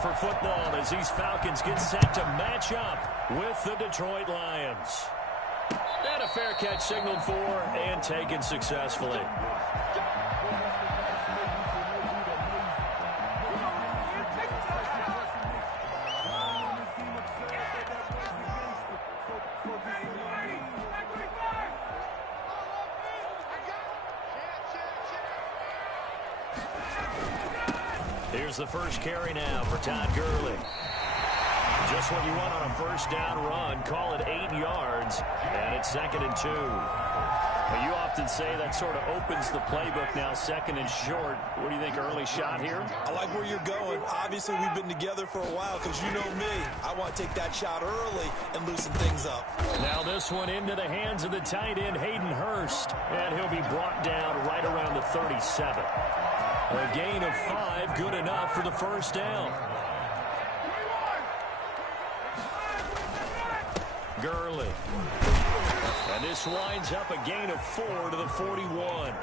for football as these Falcons get set to match up with the Detroit Lions. And a fair catch signaled for and taken successfully. Here's the first carry now for Todd Gurley. Just what you want on a first down run. Call it 8 yards, and it's 2nd and 2. Well, you often say that sort of opens the playbook now, 2nd and short. What do you think, early shot here? I like where you're going. Obviously, we've been together for a while because you know me. I want to take that shot early and loosen things up. Now this one into the hands of the tight end, Hayden Hurst, and he'll be brought down right around the 37. A gain of 5, good enough for the first down. Gurley. And this winds up a gain of 4 to the 41. Well,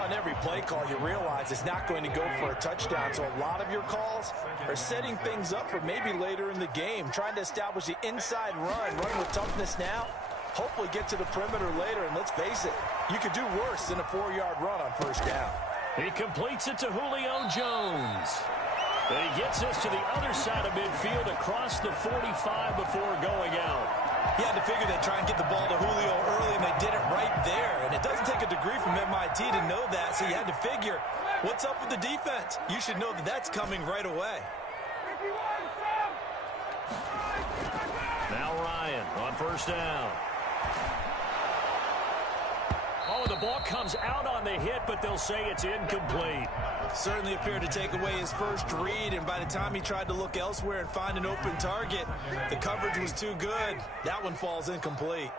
on every play call, you realize it's not going to go for a touchdown. So a lot of your calls are setting things up for maybe later in the game, trying to establish the inside run with toughness now. Hopefully get to the perimeter later, and let's face it, you could do worse than a 4-yard run on first down. He completes it to Julio Jones. And he gets us to the other side of midfield across the 45 before going out. He had to figure they'd try and get the ball to Julio early, and they did it right there. And it doesn't take a degree from MIT to know that, so you had to figure, what's up with the defense? You should know that that's coming right away. Now Ryan on first down. Oh, the ball comes out on the hit, but they'll say it's incomplete. Certainly appeared to take away his first read, and by the time he tried to look elsewhere and find an open target, the coverage was too good. That one falls incomplete.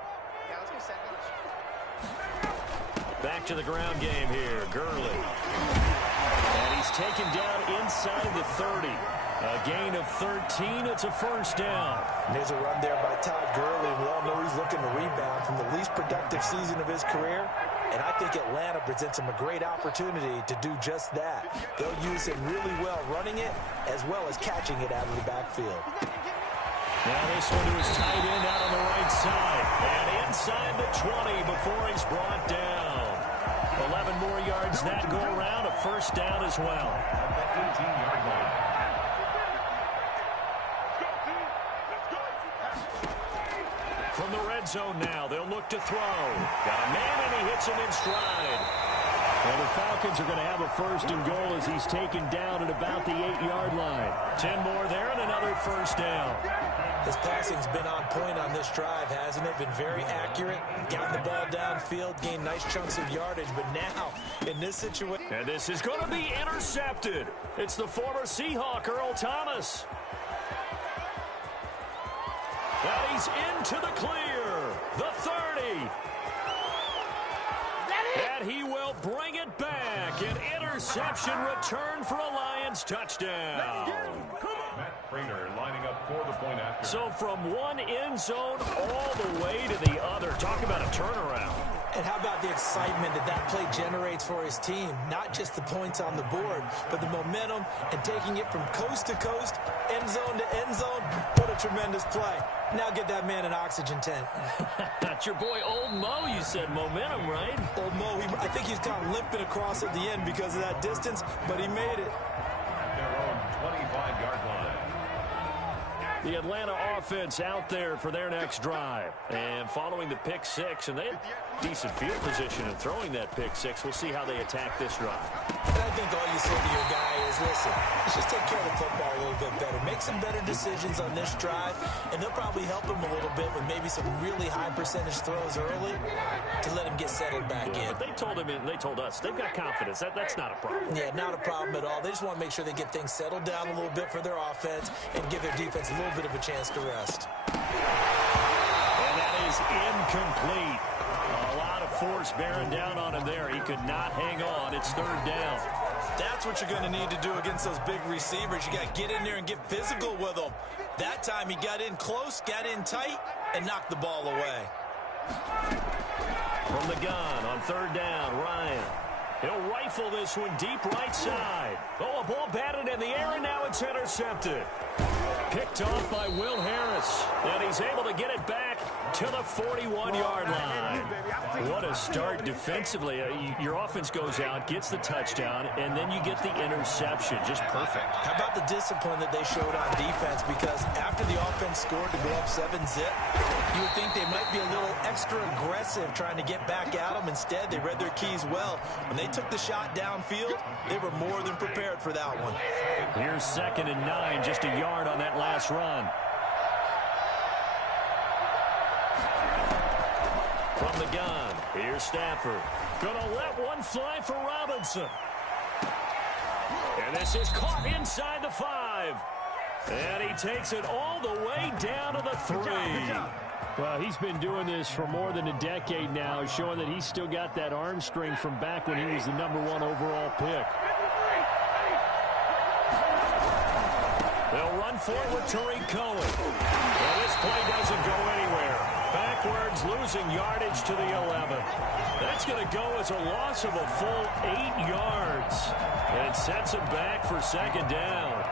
Back to the ground game here, Gurley. And he's taken down inside the 30. A gain of 13, it's a first down. And there's a run there by Todd Gurley, and we all know he's looking to rebound from the least productive season of his career. And I think Atlanta presents him a great opportunity to do just that. They'll use him really well running it as well as catching it out of the backfield. Now this one to his tight end out on the right side. And inside the 20 before he's brought down. 11 more yards that go around, a first down as well. From the red zone now, they'll look to throw. Got a man, and he hits him in stride. And the Falcons are going to have a first and goal as he's taken down at about the 8-yard line. 10 more there and another first down. His passing's been on point on this drive, hasn't it? Been very accurate, gotten the ball downfield, gained nice chunks of yardage. But now, in this situation... And this is going to be intercepted. It's the former Seahawk, Earl Thomas. And he's into the clear. The 30. And he will bring it back. An interception return for a Lions touchdown. Lining up for the point after. So from one end zone all the way to the other. Talk about a turnaround. And how about the excitement that play generates for his team? Not just the points on the board, but the momentum and taking it from coast to coast, end zone to end zone. What a tremendous play. Now get that man an oxygen tent. That's your boy Old Mo, you said. Momentum, right? Old Mo, I think he's kind of limping across at the end because of that distance, but he made it. At their own 25-yard line. The Atlanta offense out there for their next drive. And following the pick six, and they had decent field position in throwing that pick six. We'll see how they attack this drive. And I think all you say to your guy is, listen, let's just take care of the football a little bit better. Make some better decisions on this drive, and they'll probably help him a little bit with maybe some really high percentage throws early to let him get settled back in. But they told him, and they told us, they've got confidence. That's not a problem. Yeah, not a problem at all. They just want to make sure they get things settled down a little bit for their offense and give their defense a little bit of a chance to rest. And that is incomplete. A lot of force bearing down on him there. He could not hang on. It's third down. That's what you're going to need to do against those big receivers. You got to get in there and get physical with them. That time he got in close, got in tight, and knocked the ball away. From the gun on third down, Ryan. He'll rifle this one deep right side. Oh, a ball batted in the air, and now it's It's intercepted. Picked off by Will Harris. And he's able to get it back to the 41-yard line. What a start defensively. Your offense goes out, gets the touchdown, and then you get the interception. Just perfect. How about the discipline that they showed on defense? Because after the offense scored to go up 7-zip, you would think they might be a little extra aggressive trying to get back at them. Instead, they read their keys well. When they took the shot downfield, they were more than prepared for that one. Here's 2nd and 9, just a yard on that last run. From the gun, here's Stafford. Gonna let one fly for Robinson. And this is caught inside the 5. And he takes it all the way down to the 3. Well, he's been doing this for more than a decade now, showing that he's still got that arm strength from back when he was the #1 overall pick. They'll run for it with Tariq Cohen. Well, this play doesn't go anywhere. Backwards, losing yardage to the 11. That's going to go as a loss of a full 8 yards. And it sets him back for 2nd down.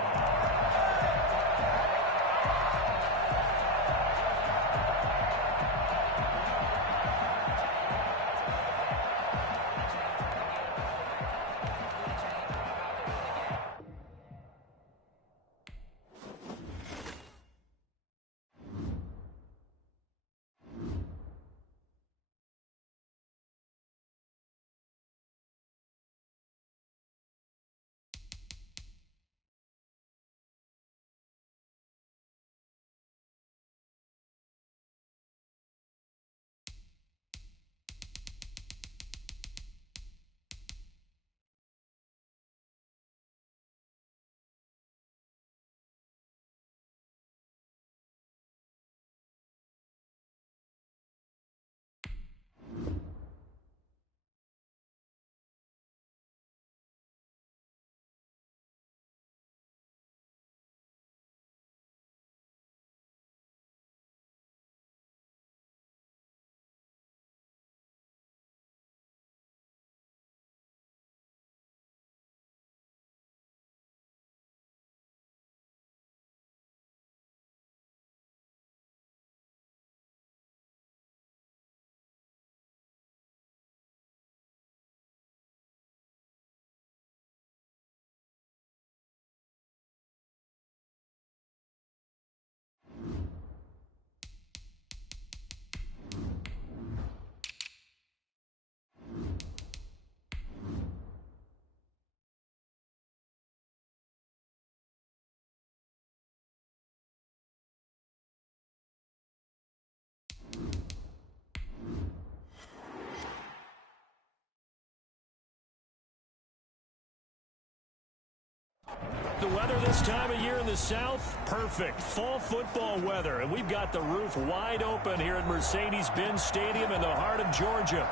The weather this time of year in the South, perfect. Fall football weather, and we've got the roof wide open here at Mercedes-Benz Stadium in the heart of Georgia.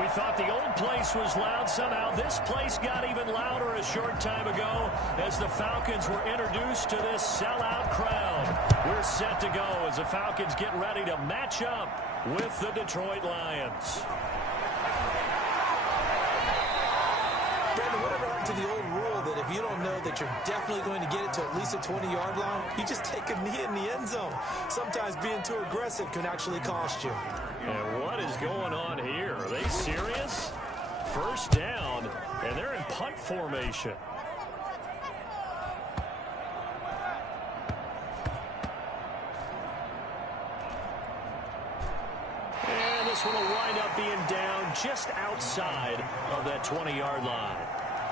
We thought the old place was loud. Somehow this place got even louder a short time ago as the Falcons were introduced to this sellout crowd. We're set to go as the Falcons get ready to match up with the Detroit Lions. Brandon, whatever happened to the old rule that if you don't know that you're definitely going to get it to at least a 20-yard line, you just take a knee in the end zone. Sometimes being too aggressive can actually cost you. And what is going on here? Are they serious? First down, and they're in punt formation. And this one will wind up being down just outside of that 20-yard line.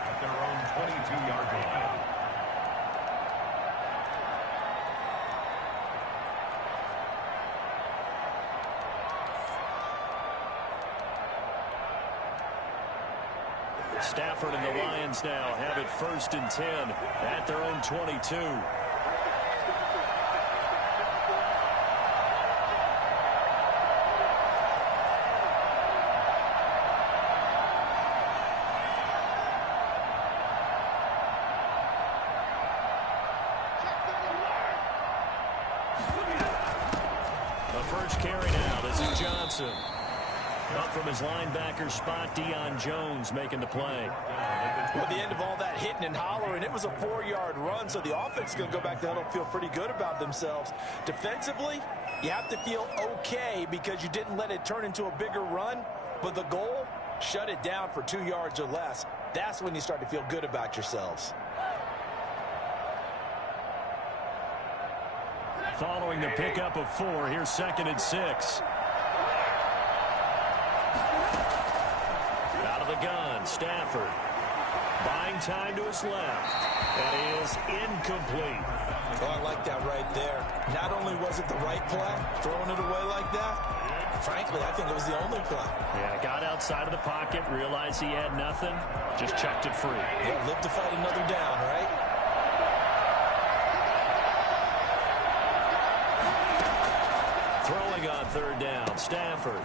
At their own 22-yard line. Stafford and the Lions now have it 1st and 10 at their own 22. The first carry now. This is Johnson. Up from his linebacker spot, Deion Jones making the play. Well, at the end of all that hitting and hollering, it was a 4-yard run, so the offense is going to go back to huddle, feel pretty good about themselves. Defensively, you have to feel okay because you didn't let it turn into a bigger run, but the goal, shut it down for 2 yards or less. That's when you start to feel good about yourselves. Following the pickup of 4, here's 2nd and 6. Out of the gun, Stafford. Buying time to his left. That is incomplete. Oh, I like that right there. Not only was it the right play, throwing it away like that, frankly, I think it was the only play. Yeah, got outside of the pocket, realized he had nothing, just chucked it free. Yeah, live to fight another down, right? Throwing on 3rd down, Stafford.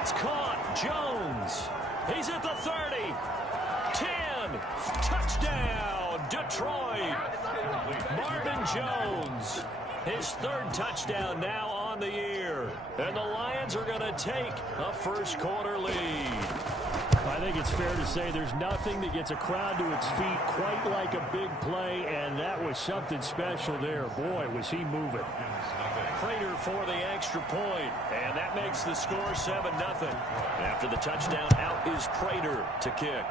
It's caught. Jones. He's at the 30. 10. Touchdown, Detroit. Marvin Jones. His 3rd touchdown now on the year. And the Lions are going to take a first-quarter lead. I think it's fair to say there's nothing that gets a crowd to its feet quite like a big play, and that was something special there. Boy, was he moving. Prater for the extra point, and that makes the score 7-0. After the touchdown, out is Prater to kick.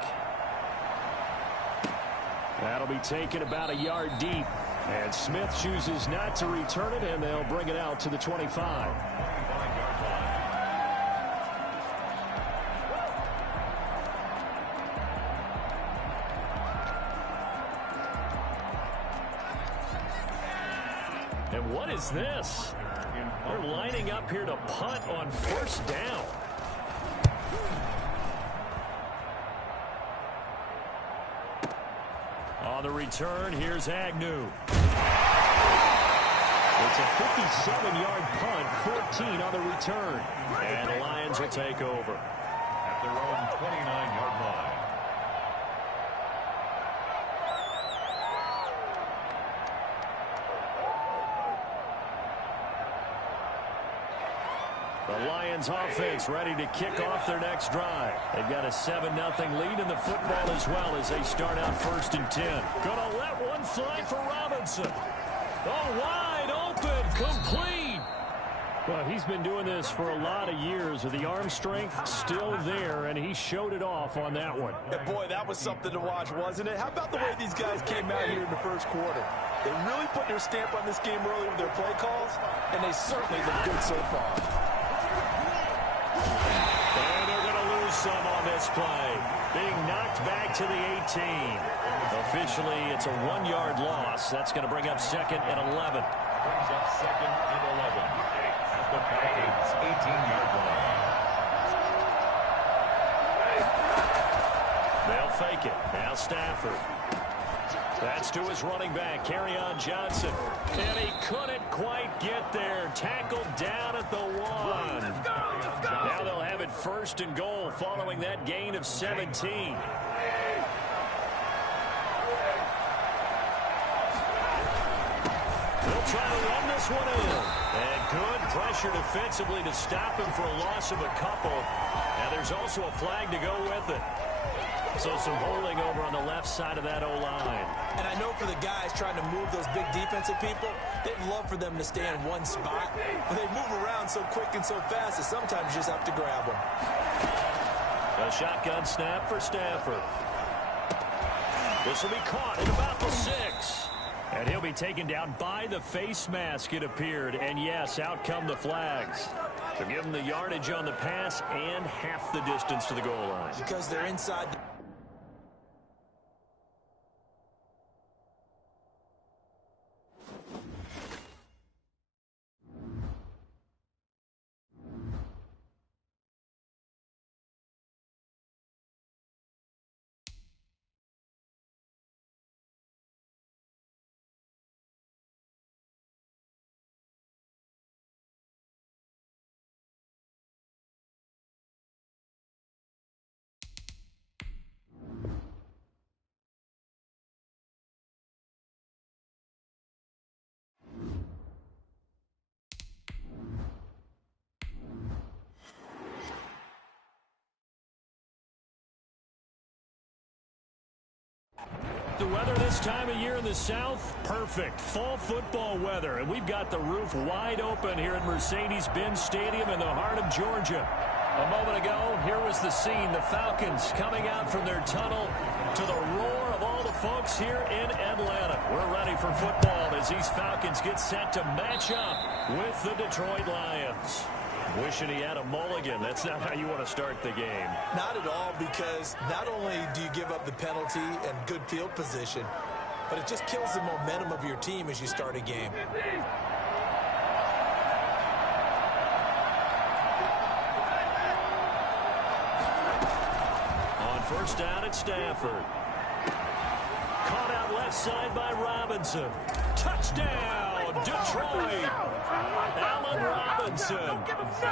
That'll be taken about a yard deep, and Smith chooses not to return it, and they'll bring it out to the 25. And what is this? They're lining up here to punt on 1st down. On the return, here's Agnew. It's a 57-yard punt, 14 on the return. And the Lions will take over. At their own 29-yard line. The Lions offense ready to kick off their next drive. They've got a 7-0 lead in the football as well as they start out 1st and 10. Gonna let one fly for Robinson. Oh, wide open, complete. Well, he's been doing this for a lot of years with the arm strength still there, and he showed it off on that one. And boy, that was something to watch, wasn't it? How about the way these guys came out here in the 1st quarter? They really put their stamp on this game early with their play calls, and they certainly look good so far. And they're going to lose some on this play. Being knocked back to the 18. Officially, it's a 1-yard loss. That's going to bring up 2nd and 11. Brings up 2nd and 11. At the Falcons' 18-yard line. They'll fake it. Now Stafford. That's to his running back, Kerryon Johnson. And he couldn't quite get there. Tackled down at the 1. Now they'll have it 1st and goal following that gain of 17. They'll try to run this one in. And good pressure defensively to stop him for a loss of a couple. And there's also a flag to go with it. So some holding over on the left side of that O-line. And I know for the guys trying to move those big defensive people, they'd love for them to stay in one spot. But they move around so quick and so fast that sometimes you just have to grab them. A shotgun snap for Stafford. This will be caught at about the 6. And he'll be taken down by the face mask, it appeared. And yes, out come the flags. To give him the yardage on the pass and half the distance to the goal line. Because they're inside. the weather this time of year in the South? Perfect. Fall football weather. And we've got the roof wide open here at Mercedes-Benz Stadium in the heart of Georgia. A moment ago, here was the scene. The Falcons coming out from their tunnel to the roar of all the folks here in Atlanta. We're ready for football as these Falcons get set to match up with the Detroit Lions. Wishing he had a mulligan. That's not how you want to start the game. Not at all, because not only do you give up the penalty and good field position, but it just kills the momentum of your team as you start a game. On first down at Stafford. Caught out left side by Robinson. Touchdown, Detroit. Allen Robinson,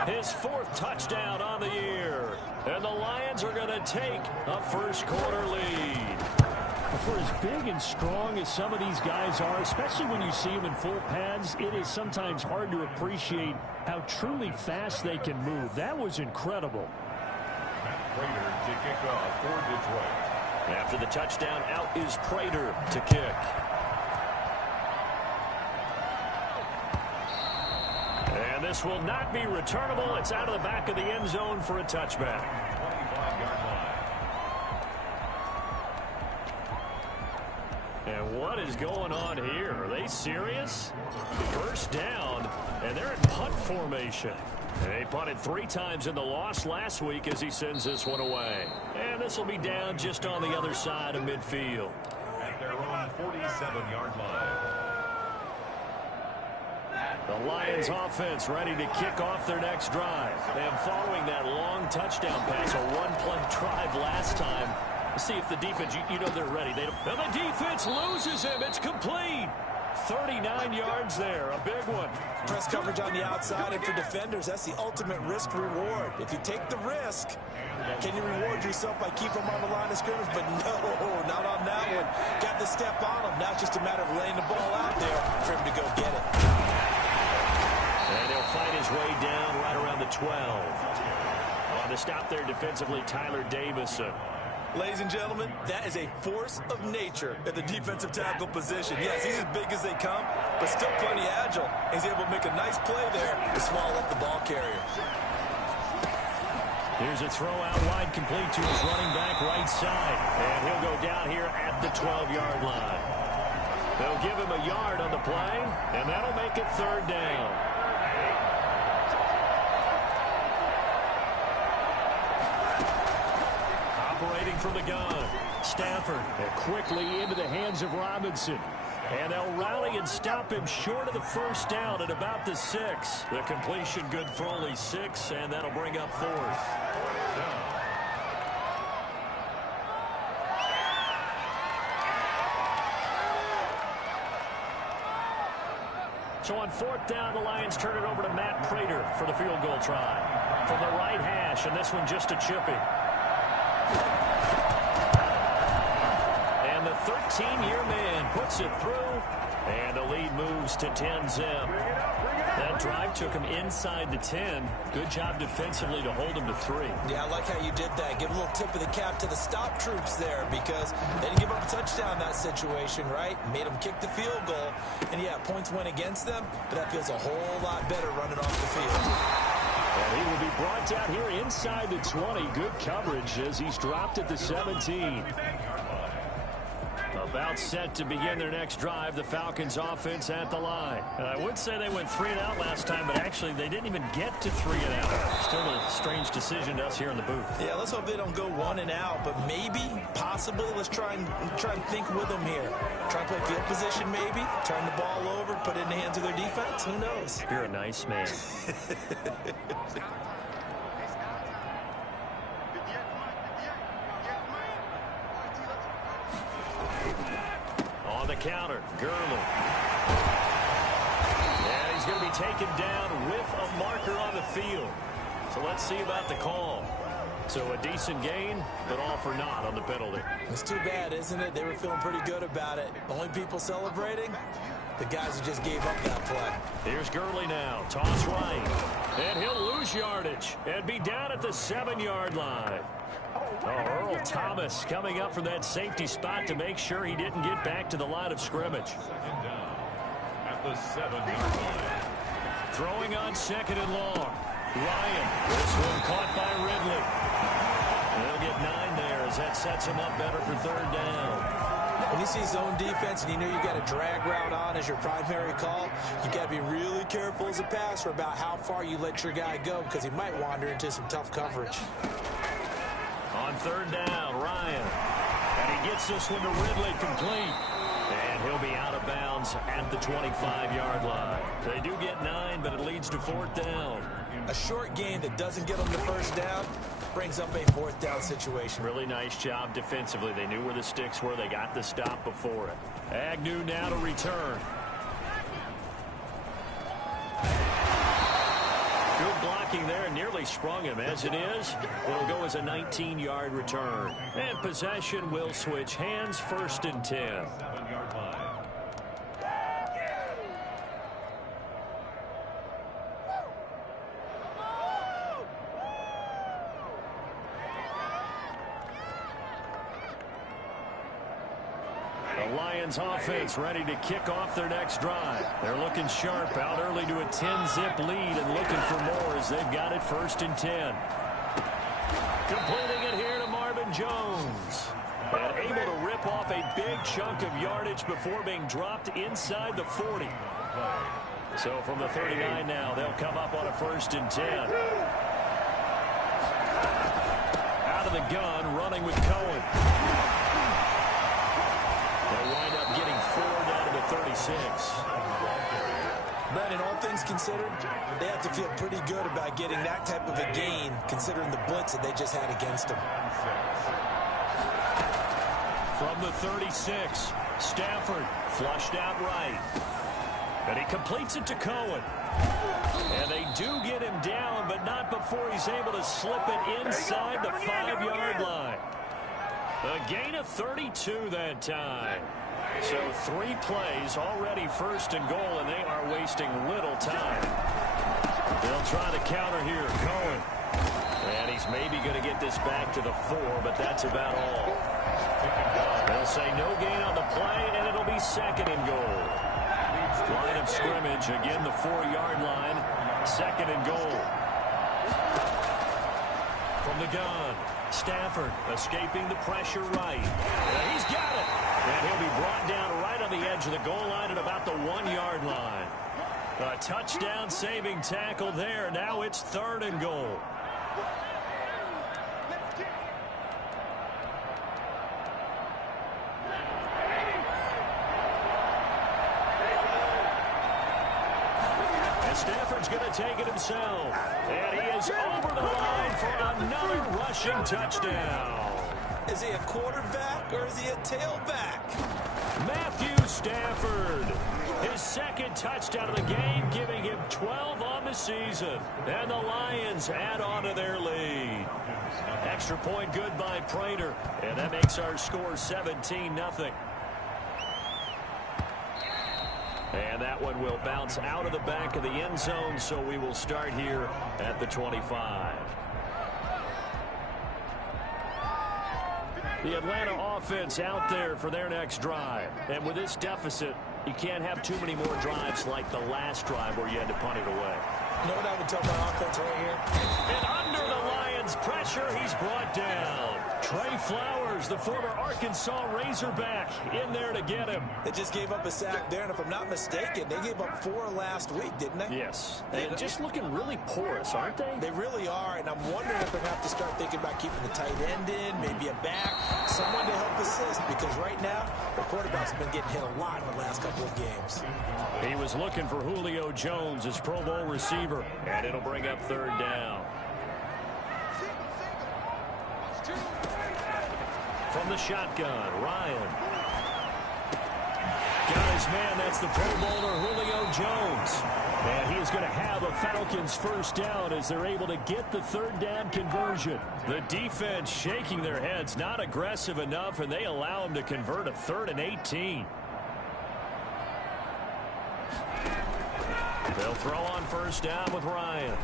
his fourth touchdown on the year. And the Lions are going to take a first quarter lead. For as big and strong as some of these guys are, especially when you see them in full pads, it is sometimes hard to appreciate how truly fast they can move. That was incredible. Prater to kick off for Detroit. After the touchdown, out is Prater to kick. And this will not be returnable. It's out of the back of the end zone for a touchback. 25-yard line. And what is going on here? Are they serious? First down, and they're in punt formation. And they punted 3 times in the loss last week as he sends this one away. And this will be down just on the other side of midfield. At their own 47-yard line. The Lions offense ready to kick off their next drive. And following that long touchdown pass, a one-play drive last time. Let's see if the defense, you know they're ready. And the defense loses him. It's complete. 39 yards there, a big one. Press coverage on the outside, and for defenders, that's the ultimate risk reward. If you take the risk, can you reward yourself by keeping them on the line of scrimmage? But no, not on that one. Got the step on him. Now it's just a matter of laying the ball out there for him to go get it. And he'll fight his way down right around the 12. On the stop there defensively, Tyler Davison. Ladies and gentlemen, that is a force of nature at the defensive tackle position. Yes, he's as big as they come, but still plenty agile. He's able to make a nice play there to swallow up the ball carrier. Here's a throw out wide, complete to his running back right side. And he'll go down here at the 12-yard line. They'll give him a yard on the play, and that'll make it third down. Operating from the gun, Stafford quickly into the hands of Robinson. And they'll rally and stop him short of the first down at about the 6. The completion good for only 6, and that'll bring up 4th. So on 4th down, the Lions turn it over to Matt Prater for the field goal try. From the right hash, and this one just a chippy. And the 13-year man puts it through, and the lead moves to 10-zip. That drive took him inside the 10. Good job defensively to hold him to 3. Yeah, I like how you did that. Give a little tip of the cap to the stop troops there, because they didn't give up a touchdown in that situation, right? Made them kick the field goal. And, yeah, points went against them, but that feels a whole lot better running off the field. And he will be brought down here inside the 20. Good coverage as he's dropped at the 17. About set to begin their next drive, the Falcons offense at the line. I would say they went 3 and out last time, but actually they didn't even get to 3 and out. Still a strange decision to us here in the booth. Yeah, let's hope they don't go 1 and out, but maybe, possibly, let's try and think with them here. Try and play field position maybe, turn the ball over, put it in the hands of their defense. Who knows? You're a nice man. On the counter, Gurley. And he's going to be taken down with a marker on the field. So let's see about the call. So a decent gain, but all for naught on the penalty. It's too bad, isn't it? They were feeling pretty good about it. The only people celebrating, the guys who just gave up that play. Here's Gurley now. Toss right. And he'll lose yardage and be down at the 7-yard line. Oh, Earl Thomas coming up from that safety spot to make sure he didn't get back to the line of scrimmage. Second down at the 7-yard line. Throwing on 2nd and long. Ryan. This one caught by Ridley. They'll get 9 there as that sets him up better for 3rd down. When you see zone defense and you know you got a drag route on as your primary call, you got to be really careful as a passer about how far you let your guy go because he might wander into some tough coverage. On 3rd down, Ryan. And he gets this one to Ridley complete. And he'll be out of bounds at the 25-yard line. They do get 9, but it leads to 4th down. A short gain that doesn't get them the 1st down brings up a 4th down situation. Really nice job defensively. They knew where the sticks were. They got the stop before it. Agnew now to return. Good blocking there. Nearly sprung him. As it is, it'll go as a 19-yard return. And possession will switch hands. 1st and 10. 7-yard line. The Lions offense ready to kick off their next drive. They're looking sharp, out early to a 10-zip lead and looking for more as they've got it 1st and 10. Completing it here to Marvin Jones. And able to rip off a big chunk of yardage before being dropped inside the 40. So from the 39 now, they'll come up on a 1st and 10. Out of the gun, running with Cohen. They'll wind up getting 4 down to the 36. Brandon, all things considered, they have to feel pretty good about getting that type of a gain considering the blitz that they just had against them. From the 36, Stafford flushed out right. And he completes it to Cohen. And they do get him down, but not before he's able to slip it inside the 5-yard line. A gain of 32 that time. So 3 plays already 1st and goal, and they are wasting little time. They'll try the counter here. Cohen. And he's maybe going to get this back to the 4, but that's about all. They'll say no gain on the play, and it'll be 2nd and goal. Line of scrimmage, again the 4-yard line. 2nd and goal. From the gun, Stafford escaping the pressure right. And he's got it. And he'll be brought down right on the edge of the goal line at about the 1-yard line. A touchdown saving tackle there. Now it's 3rd and goal. And Stafford's going to take it himself. And he is over the line for another rushing touchdown. Is he a quarterback or is he a tailback? Matthew Stafford, his 2nd touchdown of the game, giving him 12 on the season. And the Lions add on to their lead. Extra point good by Prater. And that makes our score 17-0. And that one will bounce out of the back of the end zone, so we will start here at the 25. The Atlanta offense out there for their next drive. And with this deficit, you can't have too many more drives like the last drive where you had to punt it away. You know what I would tell my offense right here? And under the Lions' pressure, he's brought down. Trey Flowers, the former Arkansas Razorback, in there to get him. They just gave up a sack there, and if I'm not mistaken, they gave up 4 last week, didn't they? Yes. They're just looking really porous, aren't they? They really are, and I'm wondering if they're going to have to start thinking about keeping the tight end in, maybe a back, someone to help assist, because right now, the quarterback's been getting hit a lot in the last couple of games. He was looking for Julio Jones, his Pro Bowl receiver, and it'll bring up 3rd down. From the shotgun, Ryan. Got his man, that's the Pro Bowler Julio Jones. And he is going to have a Falcons 1st down as they're able to get the 3rd down conversion. The defense shaking their heads, not aggressive enough, and they allow him to convert a 3rd and 18. They'll throw on first down with Ryan.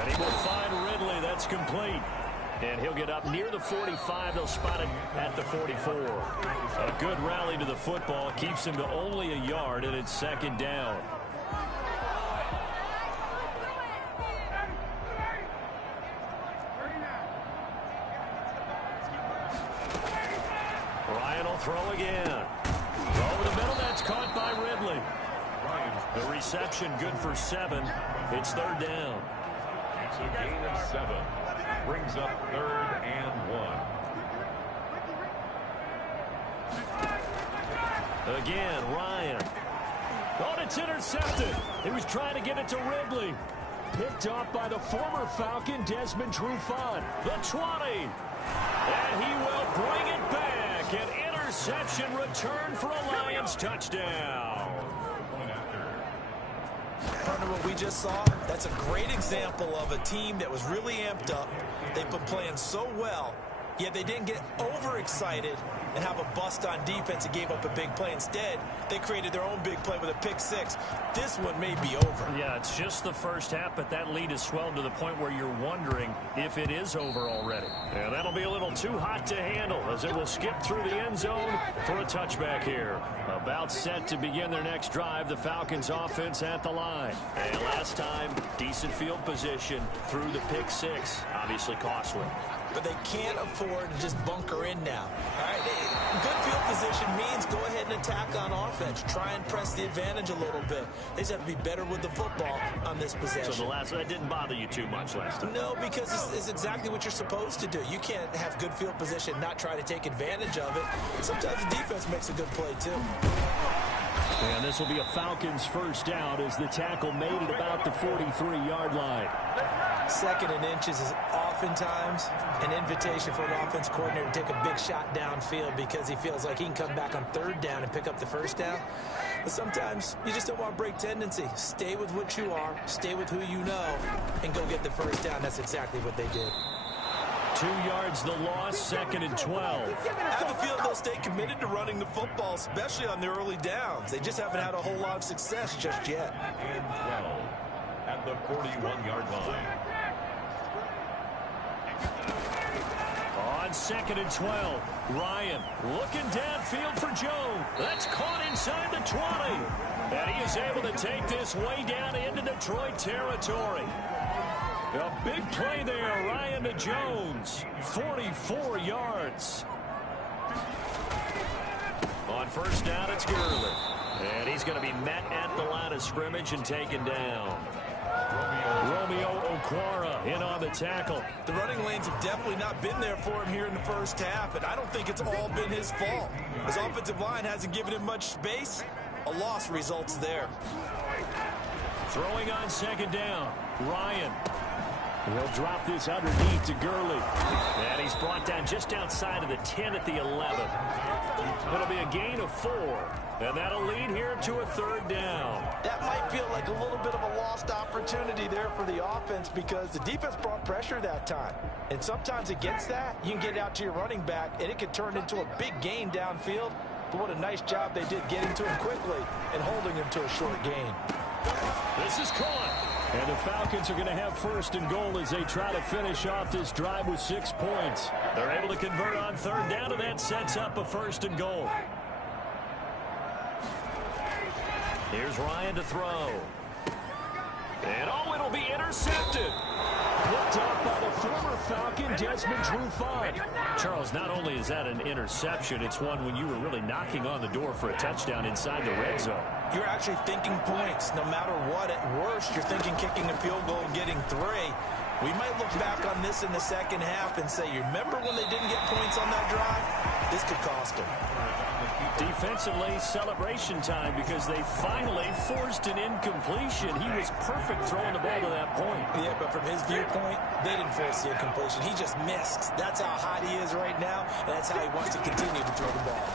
And he will find Ridley. That's complete. And he'll get up near the 45. They'll spot it at the 44. A good rally to the football. Keeps him to only a yard, and it's second down. Ryan will throw again. Over the middle, that's caught by Ridley. The reception good for 7. It's third down. It's a gain of 7. Brings up 3rd and 1. Again, Ryan. Oh, it's intercepted. He was trying to get it to Ridley. Picked off by the former Falcon, Desmond Trufant. The 20. And he will bring it back. An interception return for a Lions touchdown. Partner, what we just saw, that's a great example of a team that was really amped up. They've been playing so well, yet they didn't get overexcited and have a bust on defense and gave up a big play. Instead, they created their own big play with a pick 6. This one may be over. Yeah, it's just the first half, but that lead has swelled to the point where you're wondering if it is over already. And that'll be a little too hot to handle as it will skip through the end zone for a touchback here. About set to begin their next drive, the Falcons offense at the line. And last time, decent field position through the pick 6. Obviously costly. But they can't afford to just bunker in now. All right, good field position means go ahead and attack on offense. Try and press the advantage a little bit. They just have to be better with the football on this possession. So that didn't bother you too much last time? No, because it's exactly what you're supposed to do. You can't have good field position and not try to take advantage of it. Sometimes the defense makes a good play, too. And this will be a Falcons first down as the tackle made at about the 43-yard line. 2nd and inches is oftentimes an invitation for an offense coordinator to take a big shot downfield because he feels like he can come back on 3rd down and pick up the first down. But sometimes you just don't want to break tendency. Stay with what you are, stay with who you know, and go get the first down. That's exactly what they did. 2 yards the loss, 2nd and 12. I have a feeling they'll stay committed to running the football, especially on their early downs. They just haven't had a whole lot of success just yet. And 12 at the 41-yard line. On 2nd and 12, Ryan looking downfield for Joe. That's caught inside the 20. And he is able to take this way down into Detroit territory. A big play there, Ryan to Jones. 44 yards. On first down, it's Gurley. And he's going to be met at the line of scrimmage and taken down. Romeo Okwara in on the tackle. The running lanes have definitely not been there for him here in the first half, and I don't think it's all been his fault. His offensive line hasn't given him much space. A loss results there. Throwing on 2nd down, Ryan. He'll drop this underneath to Gurley. And he's brought down just outside of the 10 at the 11. It'll be a gain of 4. And that'll lead here to a 3rd down. That might feel like a little bit of a lost opportunity there for the offense because the defense brought pressure that time. And sometimes against that, you can get it out to your running back, and it can turn into a big gain downfield. But what a nice job they did getting to him quickly and holding him to a short gain. This is caught. And the Falcons are going to have 1st and goal as they try to finish off this drive with 6 points. They're able to convert on 3rd down, and that sets up a 1st and goal. Here's Ryan to throw. And it'll be intercepted. Picked off by the former Falcon, Desmond Trufant. Charles, not only is that an interception, it's one when you were really knocking on the door for a touchdown inside the red zone. You're actually thinking points. No matter what, at worst, you're thinking kicking a field goal and getting 3. We might look back on this in the second half and say, you remember when they didn't get points on that drive? This could cost them. Defensively, celebration time because they finally forced an incompletion. He was perfect throwing the ball to that point. Yeah, but from his viewpoint, they didn't force the incompletion. He just missed. That's how hot he is right now, and that's how he wants to continue to throw the ball.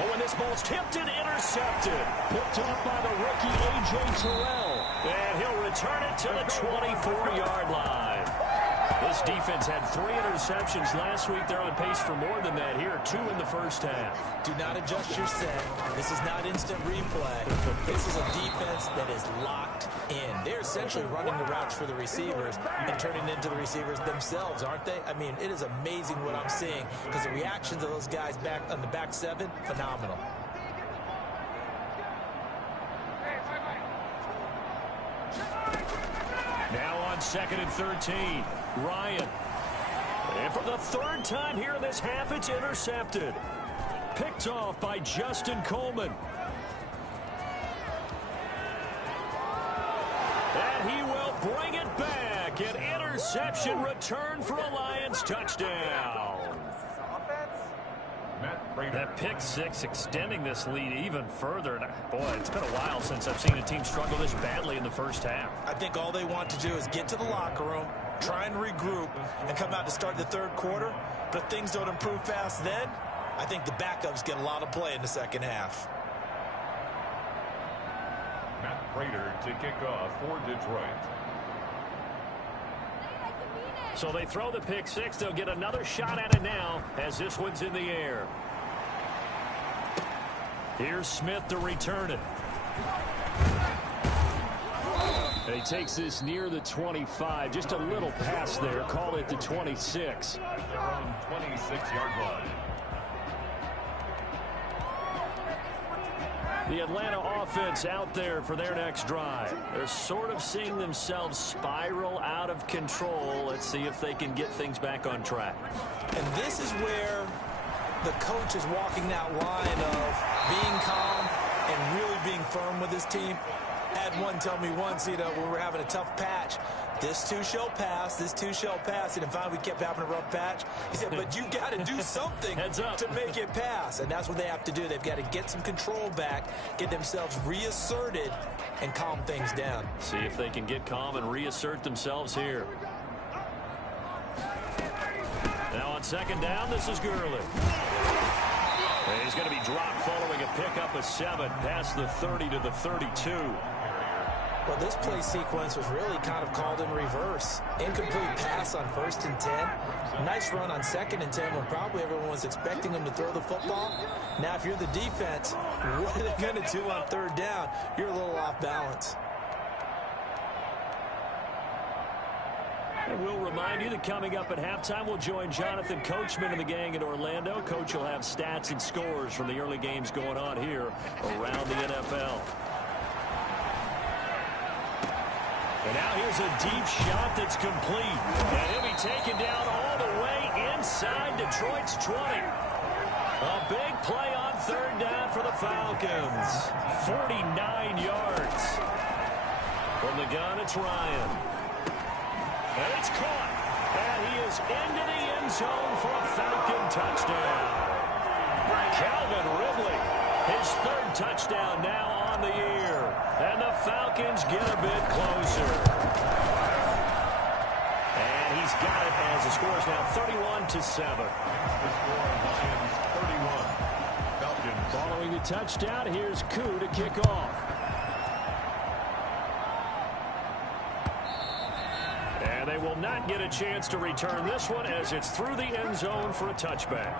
But when this ball's tipped and intercepted, picked off by the rookie A.J. Terrell. And he'll return it to the 24-yard line. This defense had 3 interceptions last week. They're on pace for more than that here. 2 in the first half. Do not adjust your set. This is not instant replay. This is a defense that is locked in. They're essentially running the routes for the receivers and turning into the receivers themselves, aren't they? I mean, it is amazing what I'm seeing because the reactions of those guys back on the back 7, phenomenal. Now on 2nd and 13, Ryan. And for the 3rd time here in this half, it's intercepted. Picked off by Justin Coleman. And he will bring it back. An interception return for a Lions touchdown. That pick 6 extending this lead even further. And boy, it's been a while since I've seen a team struggle this badly in the first half. I think all they want to do is get to the locker room, try and regroup, and come out to start the 3rd quarter. But if things don't improve fast then, I think the backups get a lot of play in the second half. Matt Prater to kick off for Detroit. So they throw the pick 6. They'll get another shot at it now as this one's in the air. Here's Smith to return it. And he takes this near the 25. Just a little pass there. Call it the 26. They're on 26-yard line. The Atlanta offense out there for their next drive. They're sort of seeing themselves spiral out of control. Let's see if they can get things back on track. And this is where the coach is walking that line of being calm and really being firm with his team. I had one tell me once, when we were having a tough patch, this too shall pass, this too shall pass. And finally we kept having a rough patch. He said, but you got to do something to make it pass. And that's what they have to do. They've got to get some control back, get themselves reasserted, and calm things down. See if they can get calm and reassert themselves here. Now on 2nd down, this is Gurley. And he's going to be dropped following a pickup of 7 past the 30 to the 32. Well, this play sequence was really kind of called in reverse. Incomplete pass on 1st and 10. Nice run on 2nd and 10 when probably everyone was expecting him to throw the football. Now, if you're the defense, what are they going to do on 3rd down? You're a little off balance. And we'll remind you that coming up at halftime, we'll join Jonathan Coachman and the gang in Orlando. Coach will have stats and scores from the early games going on here around the NFL. And now here's a deep shot that's complete. And he'll be taken down all the way inside Detroit's 20. A big play on 3rd down for the Falcons. 49 yards. From the gun, it's Ryan. And it's caught. And he is into the end zone for a Falcon touchdown. Calvin Ridley, his 3rd touchdown now on the year. And the Falcons get a bit closer. And he's got it as the score is now 31-7. The score, Lions 31. Falcons. Following the touchdown, here's Koo to kick off. And they will not get a chance to return this one as it's through the end zone for a touchback.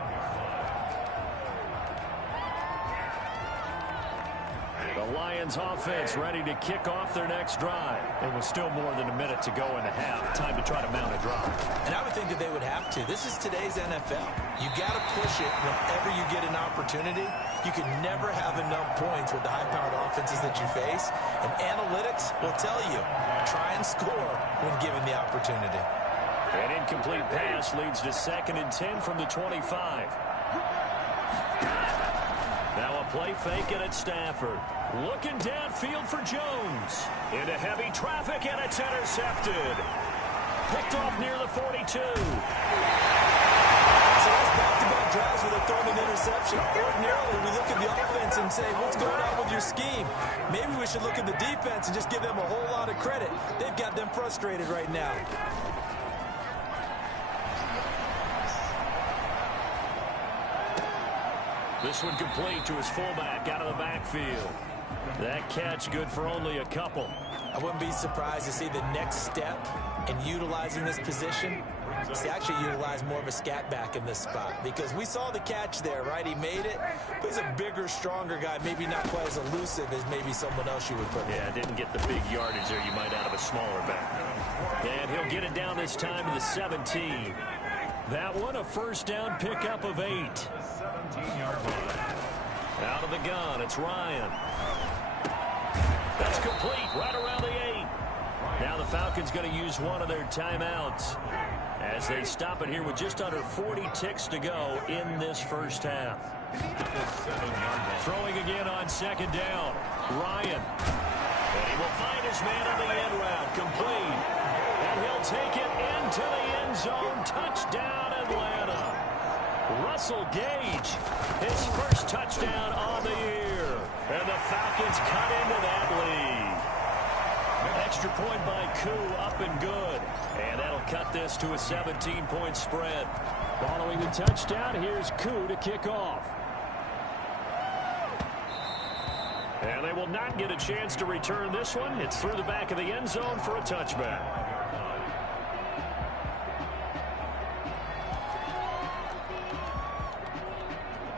The Lions offense ready to kick off their next drive. It was still more than a minute to go in the half. Time to try to mount a drive. And I would think that they would have to. This is today's NFL. You got to push it whenever you get an opportunity. You can never have enough points with the high-powered offenses that you face. And analytics will tell you, try and score when given the opportunity. An incomplete pass leads to 2nd and 10 from the 25. Now a play fake and it's Stafford. Looking downfield for Jones. Into heavy traffic and it's intercepted. Picked off near the 42. So that's back-to-back drives where they're throwing an interception. Ordinarily, we look at the offense and say, what's going on with your scheme? Maybe we should look at the defense and just give them a whole lot of credit. They've got them frustrated right now. This one complete to his fullback out of the backfield. That catch good for only a couple. I wouldn't be surprised to see the next step in utilizing this position. He's actually utilized more of a scat back in this spot because we saw the catch there, right? He made it, but he's a bigger, stronger guy, maybe not quite as elusive as maybe someone else you would put in. Yeah, didn't get the big yardage there you might out of a smaller back. And he'll get it down this time to the 17. That one a first down pickup of 8. Out of the gun, it's Ryan. That's complete right around the 8. Now the Falcons going to use one of their timeouts as they stop it here with just under 40 ticks to go in this first half. Throwing again on second down. Ryan. And he will find his man on the end route. Complete. And he'll take it into the end zone. Touchdown, Atlanta. Russell Gage, his first touchdown on the year. And the Falcons cut into that lead. Extra point by Koo, up and good. And that'll cut this to a 17-point spread. Following the touchdown, here's Koo to kick off. And they will not get a chance to return this one. It's through the back of the end zone for a touchback.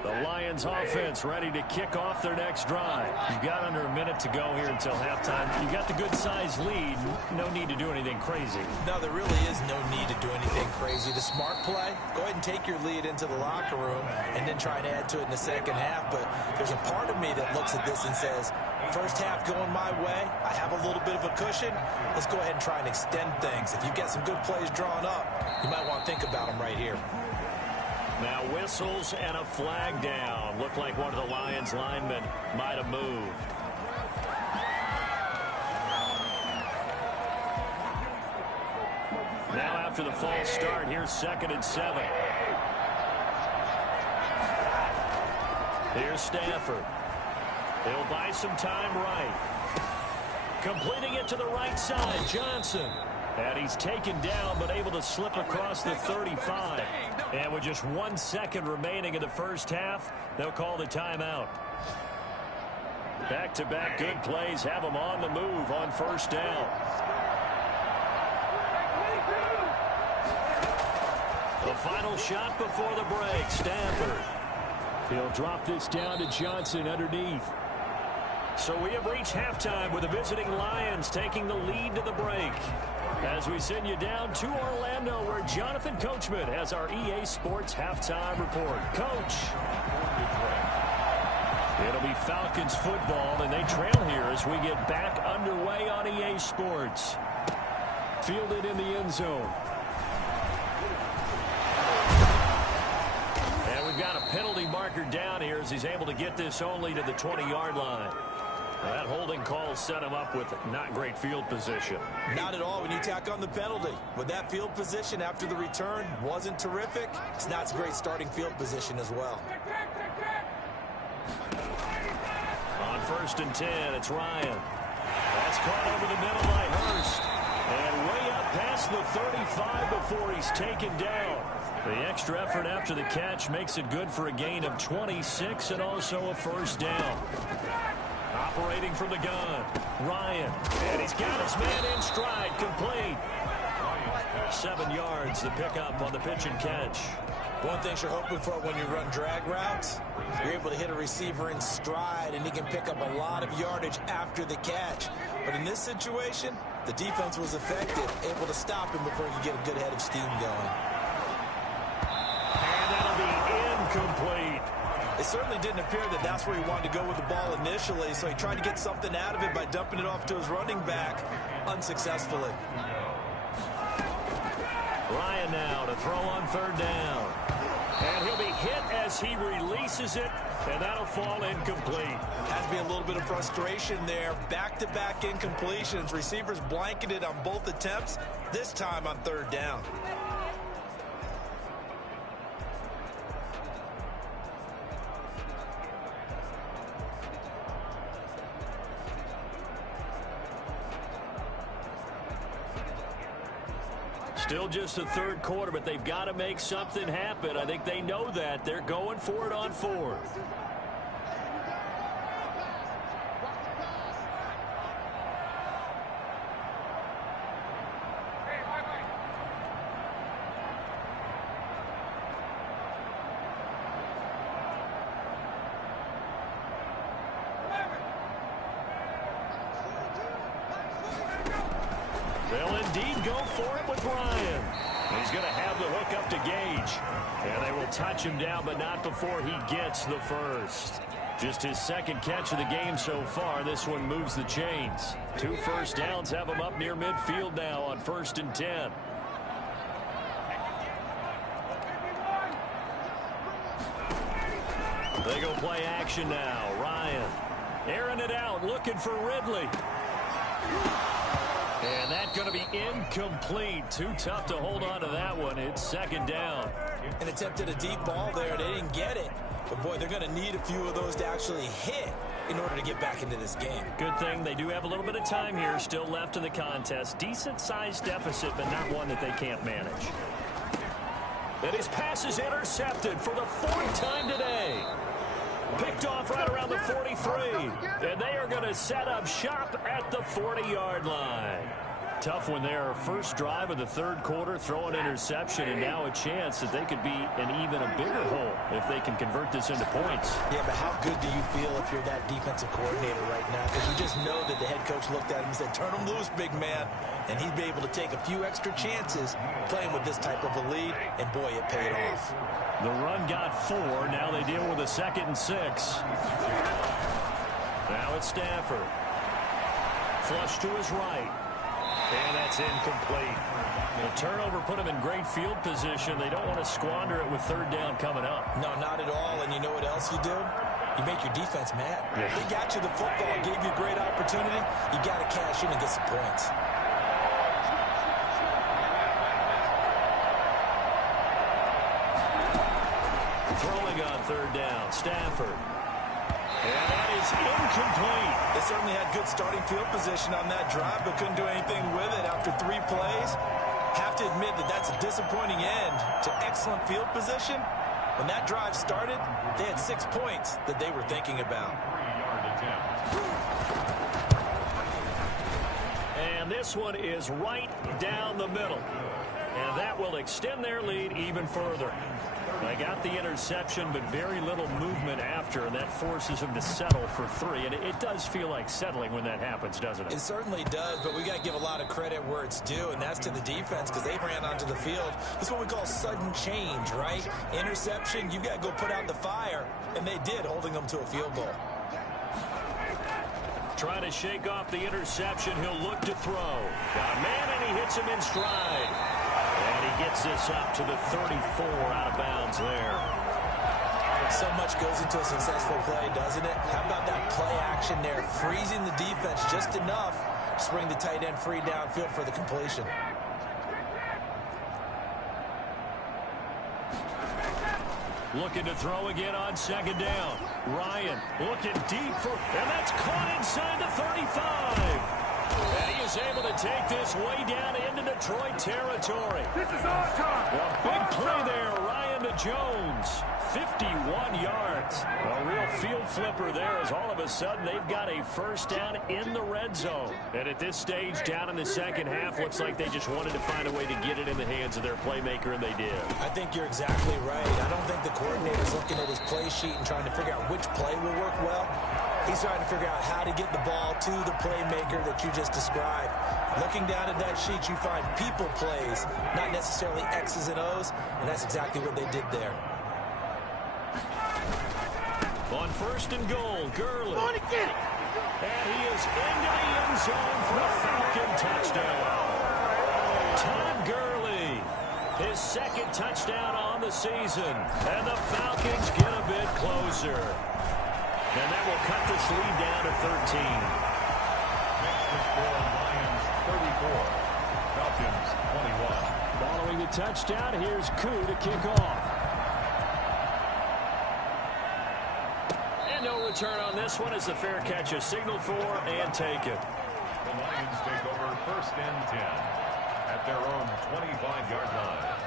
The Lions offense ready to kick off their next drive. You've got under a minute to go here until halftime. You've got the good-sized lead. No need to do anything crazy. No, there really is no need to do anything crazy. The smart play, go ahead and take your lead into the locker room and then try and add to it in the second half. But there's a part of me that looks at this and says, first half going my way, I have a little bit of a cushion. Let's go ahead and try and extend things. If you've got some good plays drawn up, you might want to think about them right here. Now whistles and a flag down. Looked like one of the Lions linemen might have moved. Now after the false start, here's 2nd and 7. Here's Stafford. He'll buy some time right. Completing it to the right side, Johnson. And he's taken down, but able to slip across the 35. And with just 1 second remaining in the first half, they'll call the timeout. Back-to-back good plays have them on the move on first down. The final shot before the break, Stafford. He'll drop this down to Johnson underneath. So we have reached halftime with the visiting Lions taking the lead to the break. As we send you down to Orlando, where Jonathan Coachman has our EA Sports halftime report. Coach. It'll be Falcons football, and they trail here as we get back underway on EA Sports. Fielded in the end zone. And we've got a penalty marker down here as he's able to get this only to the 20-yard line. That holding call set him up with not great field position. Not at all when you tack on the penalty. With that field position after the return wasn't terrific, it's not a great starting field position as well. On 1st and 10, it's Ryan. That's caught over the middle by Hurst. And way up past the 35 before he's taken down. The extra effort after the catch makes it good for a gain of 26 and also a first down. Operating from the gun, Ryan. And he's got his man in stride, complete. 7 yards, the pickup on the pitch and catch. One thing you're hoping for when you run drag routes, you're able to hit a receiver in stride, and he can pick up a lot of yardage after the catch. But in this situation, the defense was effective, able to stop him before he could get a good head of steam going. And that'll be incomplete. It certainly didn't appear that that's where he wanted to go with the ball initially, so he tried to get something out of it by dumping it off to his running back unsuccessfully. Ryan now to throw on 3rd down. And he'll be hit as he releases it, and that'll fall incomplete. Has to be a little bit of frustration there. Back-to-back incompletions. Receivers blanketed on both attempts, this time on 3rd down. Still just the 3rd quarter, but they've got to make something happen. I think they know that. They're going for it on 4th. They'll indeed go for it with Ryan. He's going to have the hook up to Gage. And they will touch him down, but not before he gets the first. Just his second catch of the game so far. This one moves the chains. 2 first downs have him up near midfield now on 1st and 10. They go play action now. Ryan airing it out, looking for Ridley. And that's going to be incomplete. Too tough to hold on to that one. It's 2nd down. And attempted a deep ball there. They didn't get it. But, boy, they're going to need a few of those to actually hit in order to get back into this game. Good thing they do have a little bit of time here still left in the contest. Decent-sized deficit, but not one that they can't manage. And his pass is intercepted for the 4th time today. Picked off right around the 43. And they are going to set up shop at the 40-yard line. Tough one there. First drive of the 3rd quarter, throw an interception, and now a chance that they could be in even a bigger hole if they can convert this into points. Yeah, but how good do you feel if you're that defensive coordinator right now? Because you just know that the head coach looked at him and said, turn him loose, big man. And he'd be able to take a few extra chances playing with this type of a lead, and boy, it paid off. The run got 4. Now they deal with a 2nd and 6. Now it's Stafford. Flush to his right. And that's incomplete. The turnover put him in great field position. They don't want to squander it with 3rd down coming up. No, not at all. And you know what else you do? You make your defense mad. Yeah. They got you the football, gave you a great opportunity. You got to cash in and get some points. Throwing on 3rd down, Stafford. And that is incomplete. They certainly had good starting field position on that drive, but couldn't do anything with it after 3 plays. Have to admit that that's a disappointing end to excellent field position. When that drive started, they had 6 points that they were thinking about. 3-yard attempt. And this one is right down the middle. And that will extend their lead even further. They got the interception, but very little movement after, and that forces them to settle for 3. And it does feel like settling when that happens, doesn't it? It certainly does, but we got to give a lot of credit where it's due, and that's to the defense because they ran onto the field. This is what we call sudden change, right? Interception, you got to go put out the fire, and they did, holding them to a field goal. Trying to shake off the interception. He'll look to throw. Got a man, and he hits him in stride. And he gets this up to the 34 out of bounds there. So much goes into a successful play, doesn't it? How about that play action there? Freezing the defense just enough to bring the tight end free downfield for the completion. Looking to throw again on 2nd down. Ryan looking deep for, and that's caught inside the 35. And he is able to take this way down into Detroit territory. This is our time. A big play there, Ryan to Jones. 51 yards. A real field flipper there as all of a sudden they've got a 1st down in the red zone. And at this stage, down in the 2nd half, looks like they just wanted to find a way to get it in the hands of their playmaker, and they did. I think you're exactly right. I don't think the coordinator's looking at his play sheet and trying to figure out which play will work well. He's trying to figure out how to get the ball to the playmaker that you just described. Looking down at that sheet, you find people plays, not necessarily X's and O's, and that's exactly what they did there. On 1st and goal, Gurley. Going to get it. And he is into the end zone for a Falcon touchdown. Todd Gurley, his 2nd touchdown on the season. And the Falcons get a bit closer. And that will cut this lead down to 13. Next to score, Lions 34, Falcons 21. Following the touchdown, here's Koo to kick off. And no return on this one as the fair catch is signaled for and taken. The Lions take over 1st and 10 at their own 25-yard line.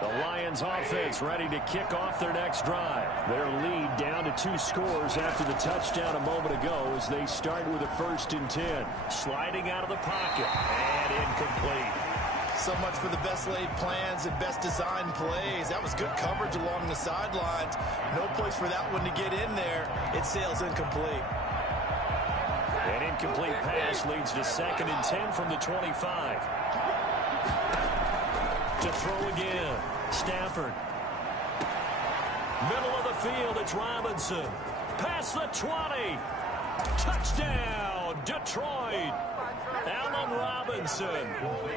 The Lions offense ready to kick off their next drive. Their lead down to 2 scores after the touchdown a moment ago as they start with a 1st and 10. Sliding out of the pocket and incomplete. So much for the best laid plans and best designed plays. That was good coverage along the sidelines. No place for that one to get in there. It sails incomplete. An incomplete pass leads to 2nd and 10 from the 25. To throw again. Stafford. Middle of the field, it's Robinson. Past the 20. Touchdown, Detroit. Allen Robinson,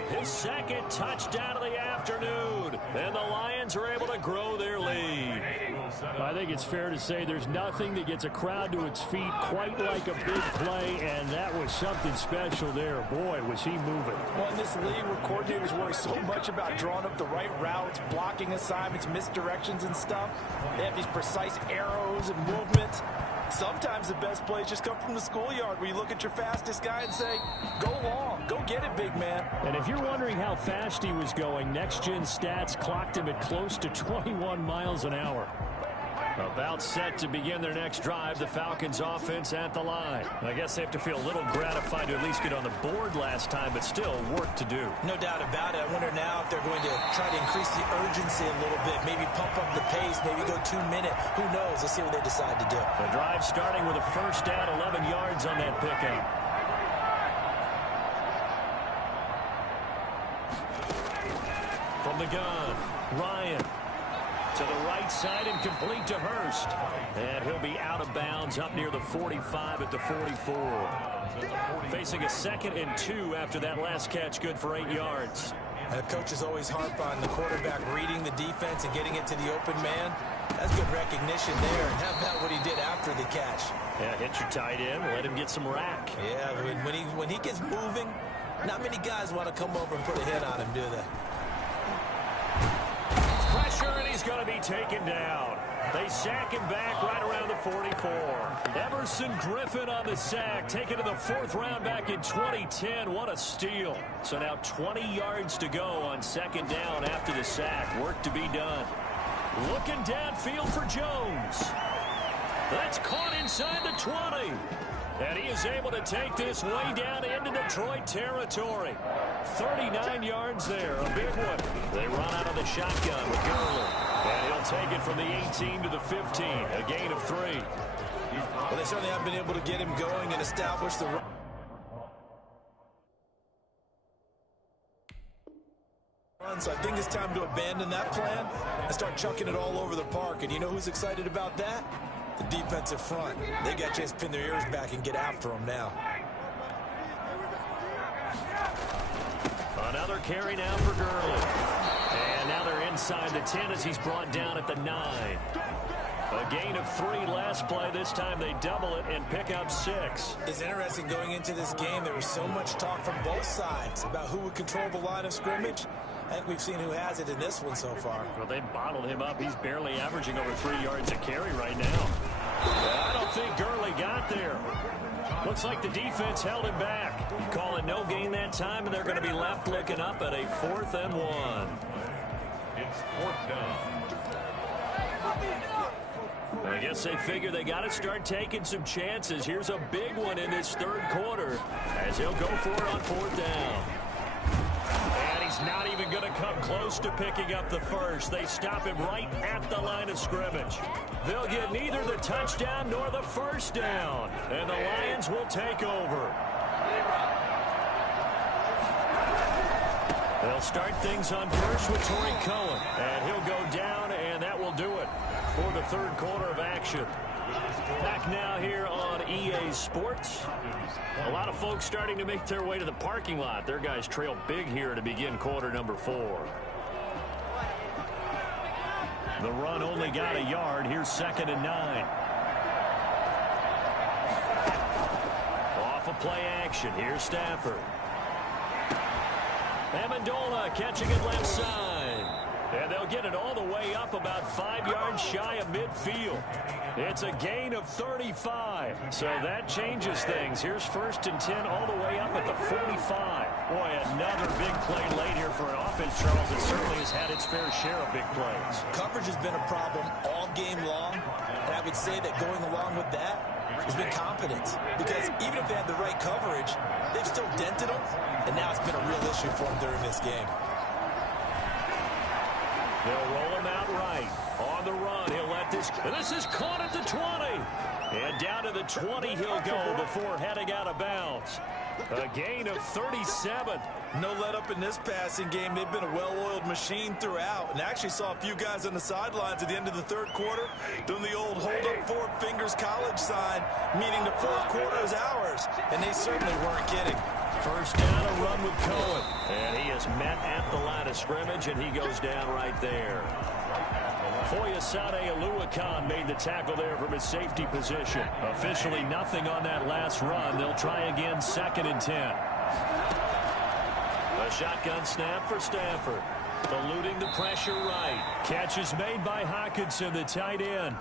his 2nd touchdown of the afternoon. And the Lions are able to grow their lead. I think it's fair to say there's nothing that gets a crowd to its feet quite like a big play, and that was something special there. Boy, was he moving. Well, in this league where coordinators worry so much about drawing up the right routes, blocking assignments, misdirections and stuff, they have these precise arrows and movements. Sometimes the best plays just come from the schoolyard where you look at your fastest guy and say, go long, go get it, big man. And if you're wondering how fast he was going, next-gen stats clocked him at close to 21 miles an hour. About set to begin their next drive, the Falcons offense at the line. I guess they have to feel a little gratified to at least get on the board last time, but still work to do. No doubt about it. I wonder now if they're going to try to increase the urgency a little bit, maybe pump up the pace, maybe go 2 minute. Who knows? Let's see what they decide to do. The drive starting with a 1st down, 11 yards on that pickup. From the gun, Ryan. To the right side and complete to Hurst. And he'll be out of bounds up near the 45 at the 44. Facing a 2nd and 2 after that last catch, good for 8 yards. And the coaches always harp on the quarterback reading the defense and getting it to the open man. That's good recognition there. And how about what he did after the catch? Yeah, hit your tight end, let him get some rack. Yeah, when he gets moving, not many guys want to come over and put a hit on him, do they? Pressure, and he's going to be taken down. They sack him back right around the 44. Everson Griffin on the sack, taken to the 4th round back in 2010. What a steal. So now 20 yards to go on 2nd down after the sack. Work to be done. Looking downfield for Jones. That's caught inside the 20. And he is able to take this way down into Detroit territory. 39 yards there, a big one. They run out of the shotgun with Gurley. And he'll take it from the 18 to the 15, a gain of 3. Well, they certainly have been able to get him going and establish the run. So I think it's time to abandon that plan and start chucking it all over the park. And you know who's excited about that? The defensive front. They got to just pin their ears back and get after them now. Another carry now for Gurley. And now they're inside the 10 as he's brought down at the 9. A gain of 3 last play. This time they double it and pick up 6. It's interesting going into this game. There was so much talk from both sides about who would control the line of scrimmage. I think we've seen who has it in this one so far. Well, they bottled him up. He's barely averaging over 3 yards a carry right now. I don't think Gurley got there. Looks like the defense held him back. Call it no gain that time, and they're going to be left looking up at a 4th and 1. It's 4th down. I guess they figure they got to start taking some chances. Here's a big one in this 3rd quarter as he'll go for it on 4th down. And he's not even going to come close to picking up the 1st. They stop him right at the line of scrimmage. They'll get neither the touchdown nor the 1st down. And the Lions will take over. They'll start things on 1st with Torrey Cohen. And he'll go down, and that will do it for the 3rd quarter of action. Back now here on EA Sports. A lot of folks starting to make their way to the parking lot. Their guys trail big here to begin quarter number 4. The run only got a yard. Here's 2nd and 9. Off of play action. Here's Stafford. Amendola catching it left side. And they'll get it all the way up about 5 yards shy of midfield. It's a gain of 35. So that changes things. Here's 1st and 10 all the way up at the 45. Boy, another big play late here for an offense, Charles, that certainly has had its fair share of big plays. Coverage has been a problem all game long. And I would say that going along with that has been confidence. Because even if they had the right coverage, they've still dented them. And now it's been a real issue for them during this game. They'll roll him out right. On the run, he'll let this is caught at the 20. And And down to the 20 he'll go before heading out of bounds. A gain of 37. No let up in this passing game. They've been a well-oiled machine throughout. And actually saw a few guys on the sidelines at the end of the third quarter doing the old hold up 4 fingers college sign, meaning the fourth quarter is ours. And they certainly weren't kidding. First down, a run with Cohen. And he is met at the line of scrimmage, and he goes down right there. Foyesade Oluwakan made the tackle there from his safety position. Officially nothing on that last run. They'll try again, 2nd and 10. A shotgun snap for Stafford. Eluding the pressure right. Catch is made by Hockenson, the tight end.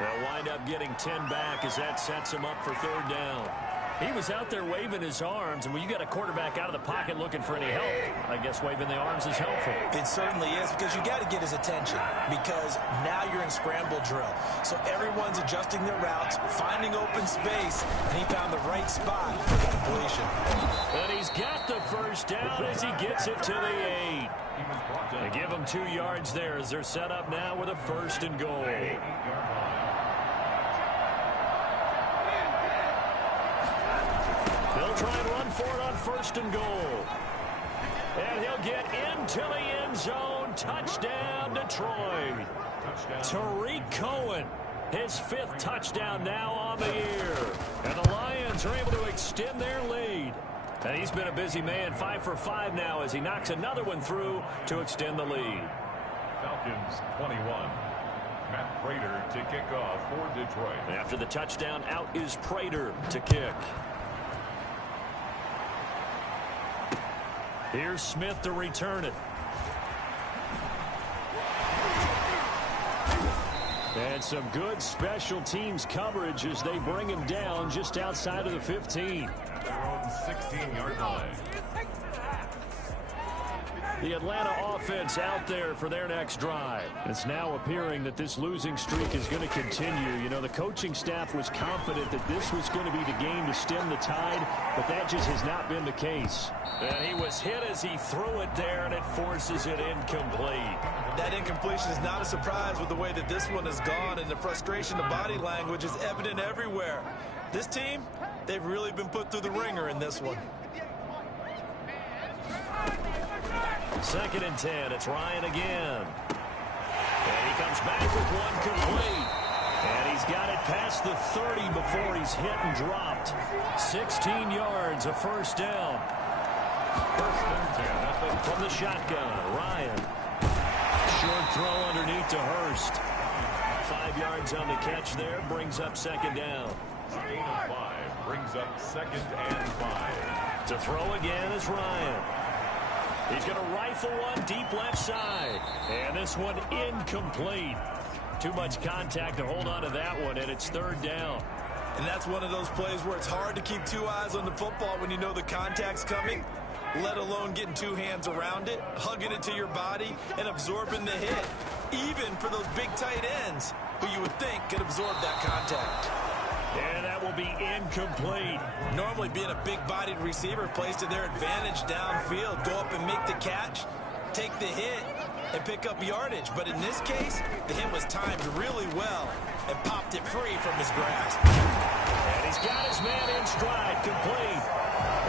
They'll wind up getting 10 back as that sets him up for 3rd down. He was out there waving his arms, and when you got a quarterback out of the pocket looking for any help, I guess waving the arms is helpful. It certainly is, because you got to get his attention, because now you're in scramble drill. So everyone's adjusting their routes, finding open space, and he found the right spot for the completion. And he's got the first down as he gets it to the 8. They give him 2 yards there as they're set up now with a 1st and goal. They'll try and run for it on 1st and goal. And he'll get into the end zone. Touchdown, Detroit. Tariq Cohen, his 5th touchdown now on the year. And the Lions are able to extend their lead. And he's been a busy man, 5 for 5 now as he knocks another one through to extend the lead. Falcons 21. Matt Prater to kick off for Detroit. After the touchdown, out is Prater to kick. Here's Smith to return it. And some good special teams coverage as they bring him down just outside of the 15. Their own 16-yard line. The Atlanta offense out there for their next drive. It's now appearing that this losing streak is going to continue. You know, the coaching staff was confident that this was going to be the game to stem the tide, but that just has not been the case. And he was hit as he threw it there, and it forces it incomplete. That incompletion is not a surprise with the way that this one has gone, and the frustration of body language is evident everywhere. This team, they've really been put through the ringer in this one. 2nd and 10. It's Ryan again. And he comes back with one complete. And he's got it past the 30 before he's hit and dropped. 16 yards, a 1st down. 1st and 10. From the shotgun, Ryan. Short throw underneath to Hurst. 5 yards on the catch there, brings up 2nd down. A gain of 5 brings up 2nd and 5. To throw again is Ryan. He's going to rifle one deep left side. And this one incomplete. Too much contact to hold on to that one, and it's 3rd down. And that's one of those plays where it's hard to keep 2 eyes on the football when you know the contact's coming, let alone getting 2 hands around it, hugging it to your body, and absorbing the hit. Even for those big tight ends who you would think could absorb that contact. And that will be incomplete. Normally being a big-bodied receiver plays to their advantage downfield. Go up and make the catch, take the hit, and pick up yardage. But in this case, the hit was timed really well and popped it free from his grasp. And he's got his man in stride, complete.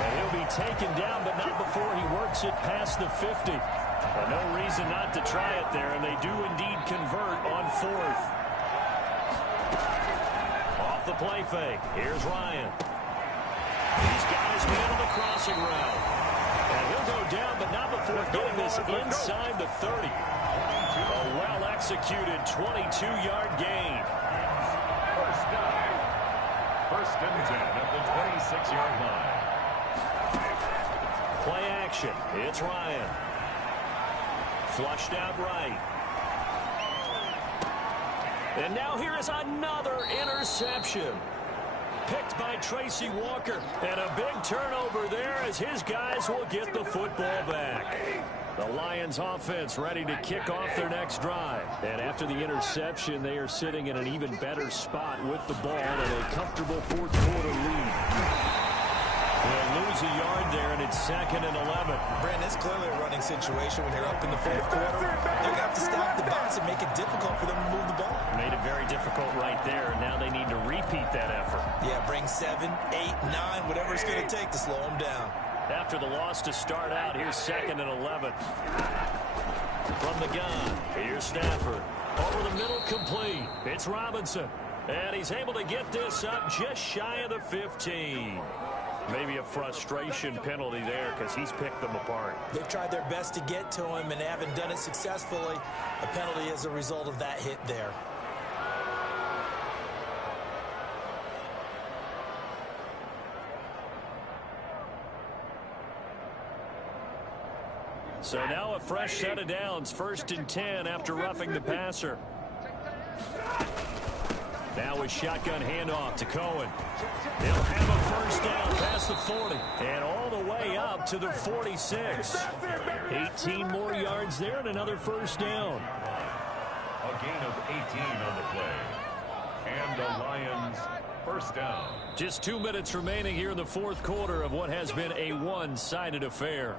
And he'll be taken down, but not before he works it past the 50. Well, no reason not to try it there, and they do indeed convert on 4th. Off the play fake. Here's Ryan. He's got his man on the crossing route. And he'll go down, but not before getting this inside the 30. A well-executed 22-yard gain. 1st down. 1st and 10 at the 26-yard line. Play action. It's Ryan. Flushed out right. And now here is another interception. Picked by Tracy Walker. And a big turnover there as his guys will get the football back. The Lions offense ready to kick off their next drive. And after the interception, they are sitting in an even better spot with the ball and a comfortable 4th quarter lead. They'll lose a yard there, and it's 2nd and 11. Brandon, it's clearly a running situation when you're up in the fourth quarter. They're going to have to stack the box and make it difficult for them to move the ball. Made it very difficult right there, and now they need to repeat that effort. Yeah, bring 7, 8, 9, whatever it's going to take to slow them down. After the loss to start out, here's 2nd and 11. From the gun, here's Stafford. Over the middle, complete. It's Robinson. And he's able to get this up just shy of the 15. Maybe a frustration penalty there because he's picked them apart. They've tried their best to get to him and haven't done it successfully. A penalty as a result of that hit there. So now a fresh set of downs. 1st and 10 after roughing the passer. Now a shotgun handoff to Cohen. They'll have a first down past the 40 and all the way up to the 46. 18 more yards there and another first down. A gain of 18 on the play. And the Lions first down. Just 2 minutes remaining here in the fourth quarter of what has been a one-sided affair.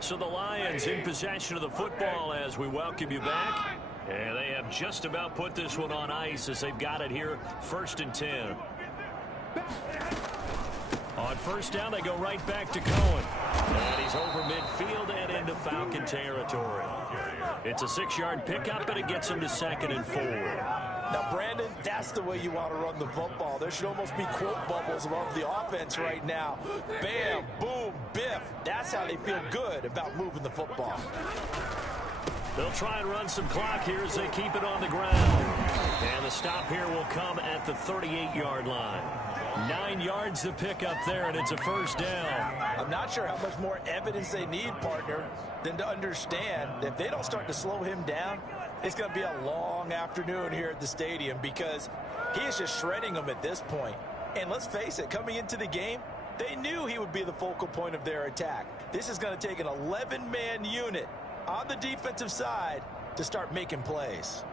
So the Lions in possession of the football as we welcome you back. And they have just about put this one on ice as they've got it here 1st and 10. On first down, they go right back to Cohen. And he's over midfield and into Falcon territory. It's a 6-yard pickup, and it gets him to 2nd and 4. Now, Brandon, that's the way you want to run the football. There should almost be quote bubbles above the offense right now. Bam, boom, biff. That's how they feel good about moving the football. They'll try and run some clock here as they keep it on the ground. And the stop here will come at the 38-yard line. 9 yards to pick up there, and it's a first down. I'm not sure how much more evidence they need, partner, than to understand that if they don't start to slow him down, it's going to be a long afternoon here at the stadium because he is just shredding them at this point. And let's face it, coming into the game, they knew he would be the focal point of their attack. This is going to take an 11-man unit on the defensive side to start making plays.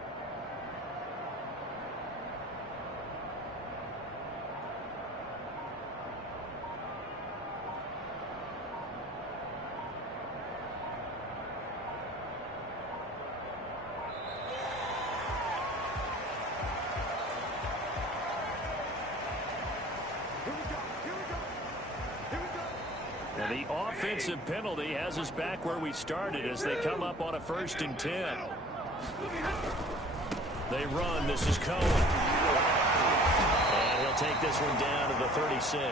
And the offensive penalty has us back where we started as they come up on a 1st and 10. They run. This is Cohen. And he'll take this one down to the 36.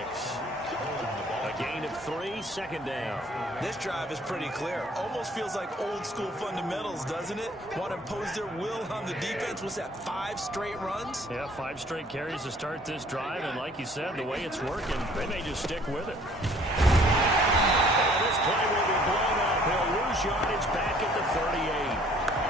A gain of 3, 2nd down. This drive is pretty clear. Almost feels like old school fundamentals, doesn't it? Want to impose their will on the defense. What's that, 5 straight runs? Yeah, 5 straight carries to start this drive. And like you said, the way it's working, they may just stick with it. This play will be blown up. He'll lose yardage back at the 38.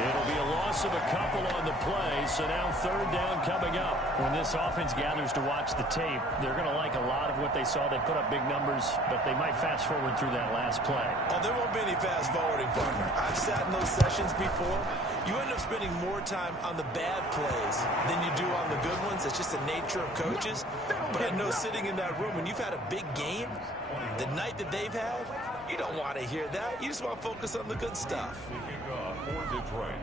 It'll be a loss of a couple on the play, so now 3rd down coming up. When this offense gathers to watch the tape, they're going to like a lot of what they saw. They put up big numbers, but they might fast forward through that last play. Oh, there won't be any fast forwarding, partner. I've sat in those sessions before. You end up spending more time on the bad plays than you do on the good ones. It's just the nature of coaches. But I know sitting in that room, when you've had a big game, the night that they've had, you don't want to hear that. You just want to focus on the good stuff. For Detroit.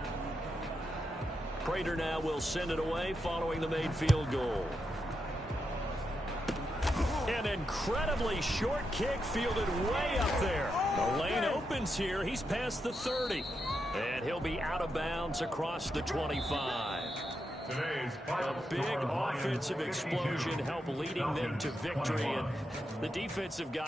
Prater now will send it away following the made field goal. An incredibly short kick fielded way up there. The lane opens here. He's past the 30. And he'll be out of bounds across the 25. A big offensive explosion helped leading them to victory. And the defensive guy